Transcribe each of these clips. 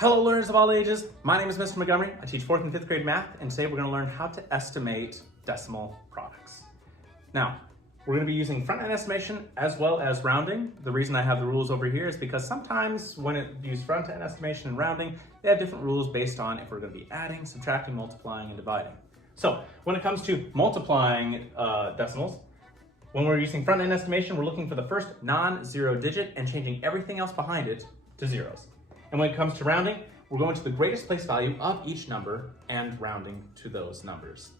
Hello learners of all ages, my name is Mr. Montgomery. I teach 4th and 5th grade math, and today we're going to learn how to estimate decimal products. Now, we're going to be using front-end estimation as well as rounding. The reason I have the rules over here is because sometimes when it use front-end estimation and rounding, they have different rules based on if we're going to be adding, subtracting, multiplying, and dividing. So when it comes to multiplying decimals, when we're using front-end estimation, we're looking for the first non-zero digit and changing everything else behind it to zeros. And when it comes to rounding, we're going to the greatest place value of each number and rounding to those numbers.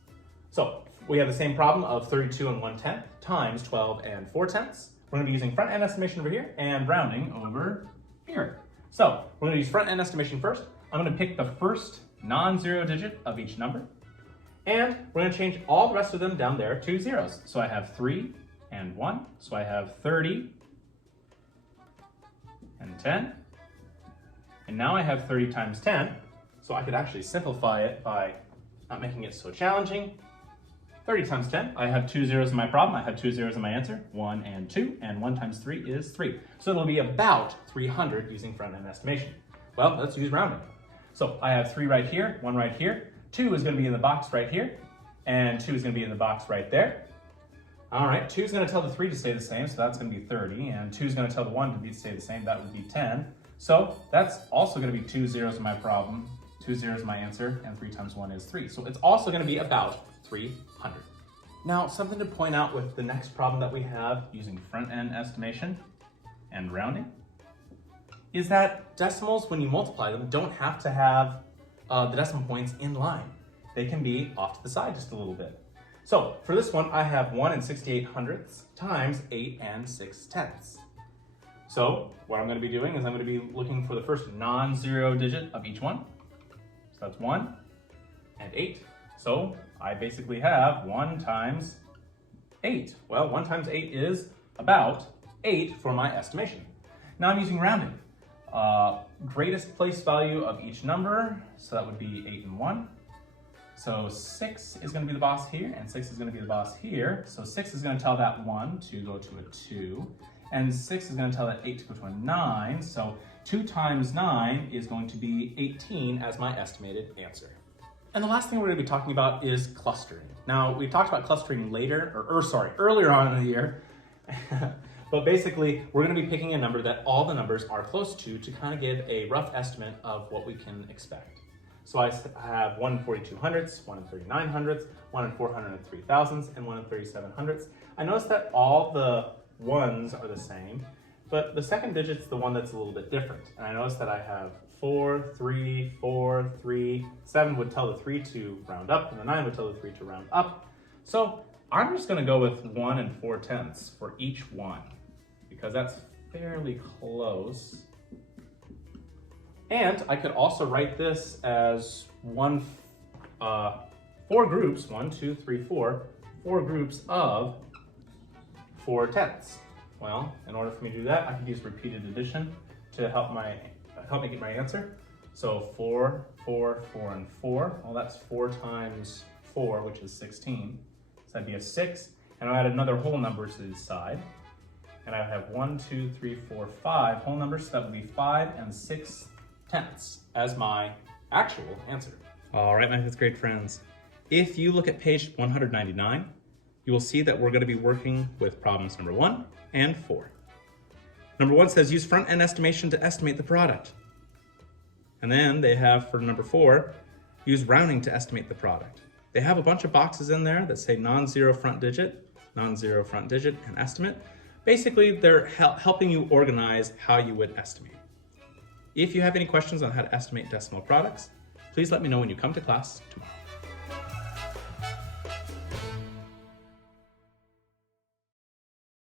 So we have the same problem of 32 and 1/10 times 12 and 4/10. We're going to be using front-end estimation over here and rounding over here. So we're going to use front-end estimation first. I'm going to pick the first non-zero digit of each number, and we're going to change all the rest of them down there to zeros. So I have 3 and 1, so I have 30 and 10. And now I have 30 times 10, so I could actually simplify it by not making it so challenging. 30 times 10, I have 2 zeros in my problem, I have 2 zeros in my answer, 1 and 2, and 1 times 3 is 3. So it'll be about 300 using front-end estimation. Well, let's use rounding. So I have 3 right here, 1 right here, 2 is going to be in the box right here, and 2 is going to be in the box right there. All right, 2 is going to tell the 3 to stay the same, so that's going to be 30, and 2 is going to tell the 1 to stay the same, that would be 10. So that's also going to be 2 zeros in my problem, 2 zeros in my answer, and 3 times 1 is 3. So it's also going to be about 300. Now, something to point out with the next problem that we have using front-end estimation and rounding is that decimals, when you multiply them, don't have to have the decimal points in line. They can be off to the side just a little bit. So for this one, I have 1 and 68/100ths times 8 and 6/10ths. So what I'm going to be doing is I'm going to be looking for the first non-zero digit of each one. So that's 1 and 8. So I basically have 1 times 8. Well, 1 times 8 is about 8 for my estimation. Now I'm using rounding. Greatest place value of each number, so that would be 8 and 1. So 6 is going to be the boss here, and 6 is going to be the boss here. So 6 is going to tell that 1 to go to a 2. And 6 is going to tell that 8 to go to a 9, so 2 times 9 is going to be 18 as my estimated answer. And the last thing we're going to be talking about is clustering. Now, we talked about clustering earlier on in the year, but basically, we're going to be picking a number that all the numbers are close to kind of give a rough estimate of what we can expect. So I have 1 and 42/100ths, 1 and 39/100ths, 1 and 403,000ths, and 1 and 37/100ths. I noticed that all the ones are the same, but the second digit's the one that's a little bit different. And I noticed that I have 4, 3, 4, 3, 7 would tell the 3 to round up, and the 9 would tell the 3 to round up. So I'm just gonna go with 1 and 4/10ths for each one, because that's fairly close. And I could also write this as 4 groups, 1, 2, 3, 4 groups of 4/10ths. Well, in order for me to do that, I could use repeated addition to help me get my answer. So 4, 4, 4, and 4. Well, that's 4 times 4, which is 16. So that'd be a 6. And I'll add another whole number to the side. And I have 1, 2, 3, 4, 5 whole numbers. So that would be 5 and 6/10ths as my actual answer. All right, my 5th grade friends. If you look at page 199, you will see that we're going to be working with problems number 1 and 4. Number 1 says use front-end estimation to estimate the product. And then they have for number 4, use rounding to estimate the product. They have a bunch of boxes in there that say non-zero front digit, and estimate. Basically, they're helping you organize how you would estimate. If you have any questions on how to estimate decimal products, please let me know when you come to class tomorrow.